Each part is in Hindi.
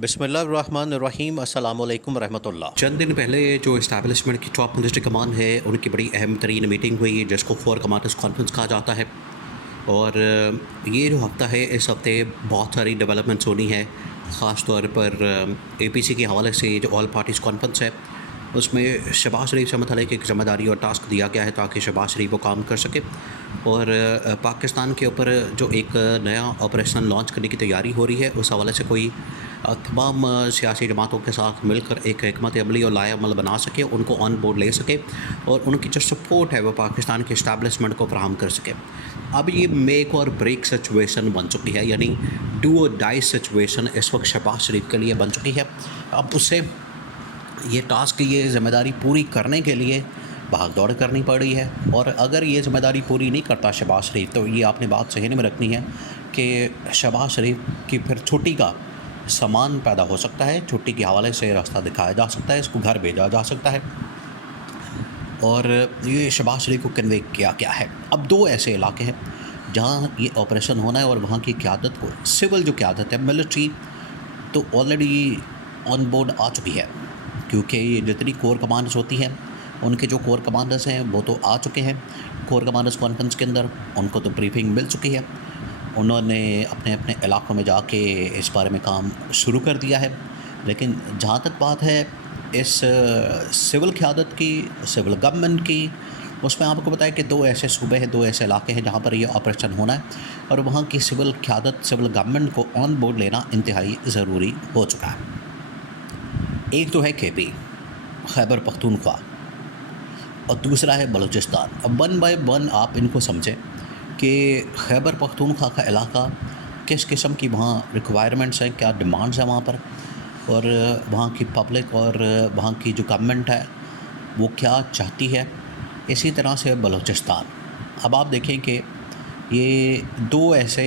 बिस्मिल्लाहिर्रहमानिर्रहीम अस्सलामु अलैकुम रहमतुल्लाह। चंद दिन पहले जो इस्टेब्लिशमेंट की टॉप मिलिट्री कमान है उनकी बड़ी अहम तरीन मीटिंग हुई जिसको कोर कमांडर्स कॉन्फ्रेंस कहा जाता है। और ये जो हफ्ता है, इस हफ्ते बहुत सारी डेवलपमेंट्स होनी है। ख़ास तौर पर APC के हवाले से जो ऑल पार्टीज़ कॉन्फ्रेंस है उसमें शहबाज शरीफ से मतलब एक ज़िम्मेदारी और टास्क दिया गया है ताकि शहबाज शरीफ वो काम कर सके। और पाकिस्तान के ऊपर जो एक नया ऑपरेशन लॉन्च करने की तैयारी हो रही है, उस हवाले से कोई तमाम सियासी जमातों के साथ मिलकर एक हिकमत अमली और लाए अमल बना सके, उनको ऑन बोर्ड ले सके और उनकी जो सपोर्ट है वो पाकिस्तान के इस्टेब्लिशमेंट को फराहम कर सके। अब ये मेक और ब्रेक सिचुएशन बन चुकी है, यानी डू और डाई सिचुएशन इस वक्त शहबाज शरीफ के लिए बन चुकी है। अब उससे ये टास्क, ये ज़िम्मेदारी पूरी करने के लिए भाग दौड़ करनी पड़ रही है। और अगर ये ज़िम्मेदारी पूरी नहीं करता शहबाज शरीफ, तो ये आपने बात सहन में रखनी है कि शहबाज शरीफ की फिर छुट्टी का सामान पैदा हो सकता है, छुट्टी के हवाले से रास्ता दिखाया जा सकता है, इसको घर भेजा जा सकता है। और ये शहबाज शरीफ को कन्वे किया क्या है। अब दो ऐसे इलाके हैं जहाँ ये ऑपरेशन होना है और वहाँ की क़यादत को, सिविल जो क़यादत है, मिलिट्री तो ऑलरेडी ऑन बोर्ड आ चुकी है, क्योंकि ये जितनी कोर कमांडर्स होती हैं उनके जो कोर कमांडर्स हैं वो तो आ चुके हैं कोर कमांडर्स कॉन्फ्रेंस के अंदर, उनको तो ब्रीफिंग मिल चुकी है। उन्होंने अपने अपने इलाकों में जाके इस बारे में काम शुरू कर दिया है। लेकिन जहाँ तक बात है इस सिविल क़यादत की, सिविल गवर्नमेंट की, उसमें आपको बताया कि दो ऐसे सूबे हैं, दो ऐसे इलाके हैं जहाँ पर ये ऑपरेशन होना है और वहाँ की सिविल क़यादत, सिविल गवर्नमेंट को ऑन बोर्ड लेना इंतहाई ज़रूरी हो चुका है। एक तो है KP, खैबर पख्तूनख्वा, और दूसरा है बलूचिस्तान। अब वन बाय वन आप इनको समझें कि खैबर पख्तूनख्वा का इलाका किस किस्म की वहाँ रिक्वायरमेंट्स हैं, क्या डिमांड्स हैं वहाँ पर, और वहाँ की पब्लिक और वहाँ की जो गवर्नमेंट है वो क्या चाहती है। इसी तरह से बलूचिस्तान। अब आप देखें कि ये दो ऐसे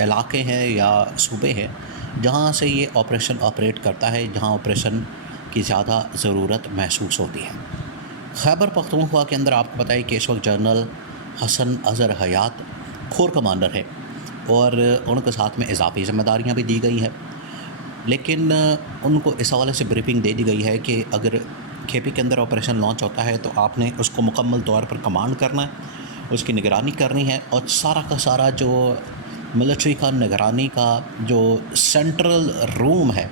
इलाके हैं या सूबे हैं जहाँ से ये ऑपरेशन ऑपरेट करता है, जहाँ ऑपरेशन की ज़्यादा ज़रूरत महसूस होती है। खैबर पख्तूनख्वा के अंदर आपको पता है कि इस वक्त जनरल हसन अज़हर हयात कोर कमांडर है और उनके साथ में इजाफी ज़िम्मेदारियाँ भी दी गई हैं। लेकिन उनको इस हवाले से ब्रीफिंग दे दी गई है कि अगर KP के अंदर ऑपरेशन लॉन्च होता है तो आपने उसको मुकम्मल तौर पर कमांड करना है, उसकी निगरानी करनी है, और सारा का सारा जो मिलिट्री का निगरानी का जो सेंट्रल रूम है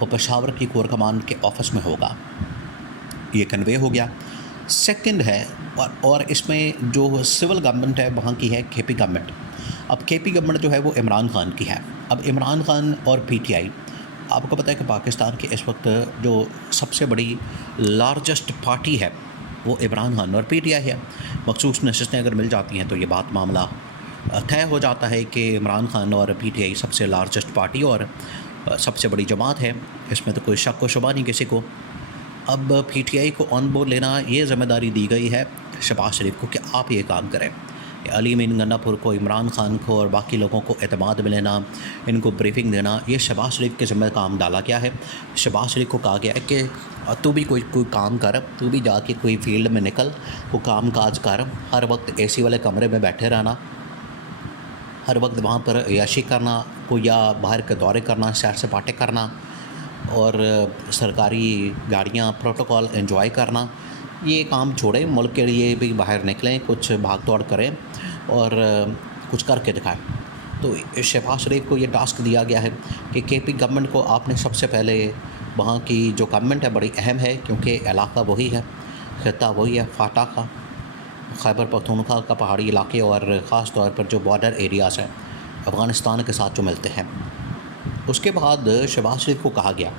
वो पेशावर की कोर कमांड के ऑफिस में होगा। ये कन्वे हो गया। सेकंड है, और इसमें जो सिविल गवर्नमेंट है वहाँ की है KP गवर्नमेंट। अब KP गवर्नमेंट जो है वो इमरान खान की है। अब इमरान खान और PTI, आपको पता है कि पाकिस्तान की इस वक्त जो सबसे बड़ी लार्जेस्ट पार्टी है वो इमरान खान और PTI है। मखसूस नशिस्तें अगर मिल जाती हैं तो ये बात मामला तय हो जाता है कि इमरान खान और PTI सबसे लार्जेस्ट पार्टी और सबसे बड़ी जमात है, इसमें तो कोई शक व शुबा नहीं किसी को। अब PTI को ऑन बोर्ड लेना, ये ज़िम्मेदारी दी गई है शहबाज शरीफ को कि आप ये काम करें। अली अमीन गन्नापुर को, इमरान खान को और बाकी लोगों को एतमाद में लेना, इनको ब्रीफिंग देना, ये शहबाज शरीफ के ज़िम्मे काम डाला गया है। शहबाज शरीफ को कहा गया है कि तू भी कोई काम कर, तू भी जाके कोई फील्ड में निकल, वो काम काज कर, हर वक्त AC वाले कमरे में बैठे रहना, हर वक्त वहाँ पर अय्याशी करना, कोई या बाहर के दौरे करना, सैर सपाटे करना और सरकारी गाड़ियाँ, प्रोटोकॉल एंजॉय करना, ये काम छोड़ें, मुल्क के लिए भी बाहर निकलें, कुछ भाग दौड़ करें और कुछ करके दिखाएं। तो शहबाज शरीफ को ये टास्क दिया गया है कि KP गवर्नमेंट को आपने सबसे पहले, वहाँ की जो गवर्नमेंट है बड़ी अहम है क्योंकि इलाका वही है, खिता वही है, फाटा का, खैबर पख्तूनख्वा का पहाड़ी इलाके और ख़ास तौर पर जो बॉर्डर एरियाज़ हैं अफ़गानिस्तान के साथ जो मिलते हैं। उसके बाद शहबाज शरीफ को कहा गया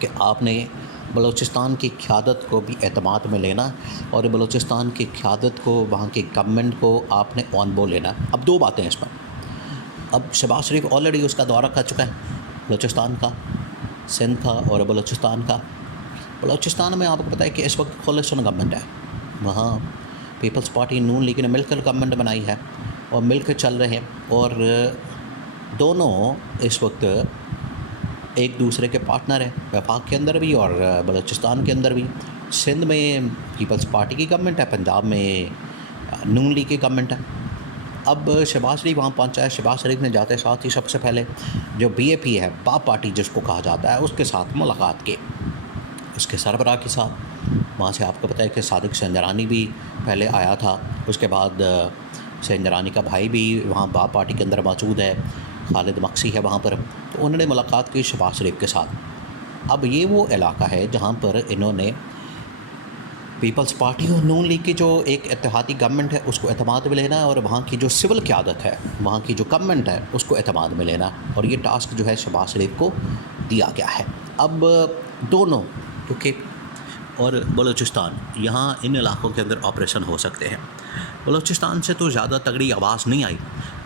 कि आपने बलूचिस्तान की क़यादत को भी एतमाद में लेना और बलूचिस्तान की क़यादत को, वहाँ की गवर्नमेंट को आपने ऑन बोर्ड लेना। अब दो बातें हैं इसमें। अब शहबाज शरीफ ऑलरेडी उसका दौरा कर चुका है, बलूचिस्तान का, सिंध का और बलूचिस्तान का। बलूचिस्तान में आपको पता है कि इस वक्त कोलिशन गवर्नमेंट है, वहाँ पीपल्स पार्टी नून लीग ने मिलकर गवर्नमेंट बनाई है और मिलकर चल रहे हैं, और दोनों इस वक्त एक दूसरे के पार्टनर हैं, वफाक के अंदर भी और बलूचिस्तान के अंदर भी। सिंध में पीपल्स पार्टी की गवर्नमेंट है, पंजाब में नून लीग की गवर्नमेंट है। अब शहबाज शरीफ वहाँ पहुँचा है। शहबाज शरीफ ने जाते साथ ही सबसे पहले जो BAP है, बाप पार्टी जिसको कहा जाता है, उसके साथ मुलाकात की, उसके सरबराह के साथ। वहाँ से आपको पता है कि सादिक सेंजरानी भी पहले आया था, उसके बाद सेंजरानी का भाई भी वहाँ बाप पार्टी के अंदर मौजूद है, खालिद मक्सी है वहाँ पर। तो उन्होंने मुलाकात की शहबाज शरीफ के साथ। अब ये वो इलाका है जहाँ पर इन्होंने पीपल्स पार्टी और नून लीग की जो एक इत्तेहादी गवर्नमेंट है उसको एतमाद में लेना है, और वहाँ की जो सिविल क़यादत है, वहाँ की जो गवर्नमेंट है, उसको एतमाद में लेना। और ये टास्क जो है शहबाज शरीफ को दिया गया है। अब दोनों क्योंकि और बलूचिस्तान, यहाँ इन इलाक़ों के अंदर ऑपरेशन हो सकते हैं। बलूचिस्तान से तो ज़्यादा तगड़ी आवाज़ नहीं आई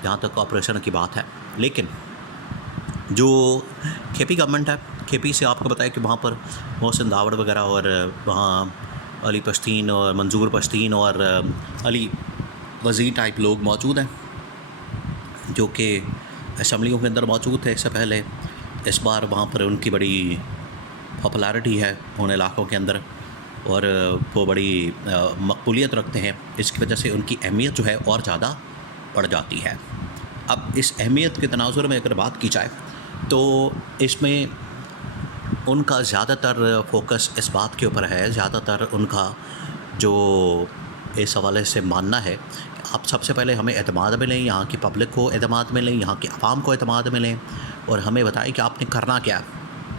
जहाँ तक ऑपरेशन की बात है, लेकिन जो KP गवर्नमेंट है, KP से आपको बताया कि वहाँ पर मोहसिन दावड़ वगैरह और वहाँ अली पश्तीन और मंजूर पश्तीन और अली वज़ीर टाइप लोग मौजूद हैं जो कि असम्बलियों के अंदर मौजूद थे इससे पहले। इस बार वहाँ पर उनकी बड़ी पॉपुलैरिटी है उन इलाक़ों के अंदर, और वो बड़ी मकबूलियत रखते हैं। इसकी वजह से उनकी अहमियत जो है और ज़्यादा बढ़ जाती है। अब इस अहमियत के तनाजुर में अगर बात की जाए तो इसमें उनका ज़्यादातर फोकस इस बात के ऊपर है, ज़्यादातर उनका जो इस हवाले से मानना है कि आप सबसे पहले हमें एतमाद में लें, यहाँ की पब्लिक को एतमाद में लें, यहाँ के अवाम को एतमाद में लें, और हमें बताएं कि आपने करना क्या है,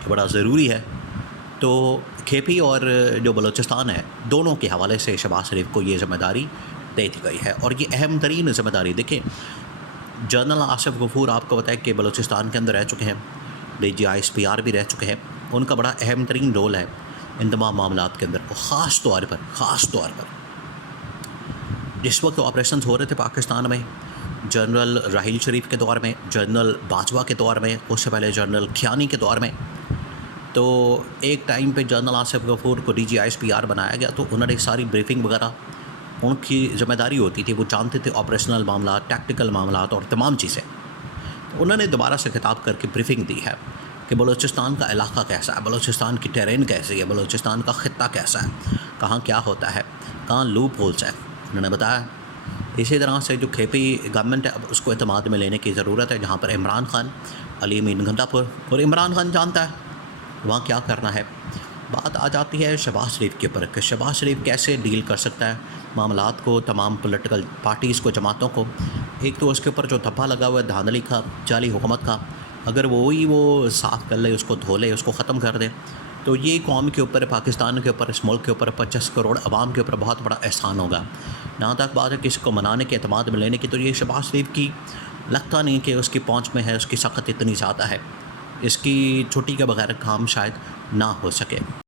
कि बड़ा ज़रूरी है। तो KP और जो बलूचिस्तान है, दोनों के हवाले से शहबाज शरीफ को ये ज़िम्मेदारी दे दी गई है। और ये अहम तरीन ज़िम्मेदारी, देखें, जनरल आसिफ गफूर आपको बताया कि बलूचिस्तान के अंदर रह चुके हैं, DG ISPR भी रह चुके हैं। उनका बड़ा अहम तरीन रोल है इन तमाम मामलात के अंदर। और ख़ास तौर पर जिस वक्त ऑपरेशन हो रहे थे पाकिस्तान में, जनरल राहील शरीफ के दौर में, जनरल बाजवा के दौर में, उससे पहले जनरल खियानी के दौर में, तो एक टाइम पे जनरल आसिफ गफूर को DG ISPR बनाया गया। तो उन्होंने सारी ब्रीफिंग वगैरह उनकी ज़िम्मेदारी होती थी, वो जानते थे ऑपरेशनल मामला, टैक्टिकल मामला और तमाम चीज़ें। उन्होंने दोबारा से खिताब करके ब्रीफिंग दी है कि बलूचिस्तान का इलाका कैसा है, बलूचिस्तान की टेरेन कैसी है, बलूचिस्तान का ख़ित्ता कैसा है, कहाँ क्या होता है, कहाँ लूप होल्स है, उन्होंने बताया। इसी तरह से जो KP गवर्नमेंट है, अब उसको एतमाद में लेने की ज़रूरत है, जहाँ पर इमरान खान, अली अमीन गंडापुर, और इमरान खान जानता है वहाँ क्या करना है। बात आ जाती है शहबाज शरीफ के ऊपर कि शहबाज शरीफ कैसे डील कर सकता है मामलात को, तमाम पॉलिटिकल पार्टीज़ को, जमातों को। एक तो उसके ऊपर जो धब्बा लगा हुआ है धांधली का, जाली हुकूमत का, अगर वो साफ़ कर ले, उसको धो ले, उसको ख़त्म कर दे, तो ये कौम के ऊपर, पाकिस्तान के ऊपर, इस मुल्क के ऊपर, 50 करोड़ आवाम के ऊपर बहुत बड़ा एहसान होगा। जहाँ तक बात है किसी को मनाने के, एतमाद में लेने की, तो ये शहबाज शरीफ की लगता नहीं कि उसकी पहुँच में है, उसकी सख्त इतनी ज़्यादा है, इसकी छुट्टी के बगैर काम शायद ना हो सके।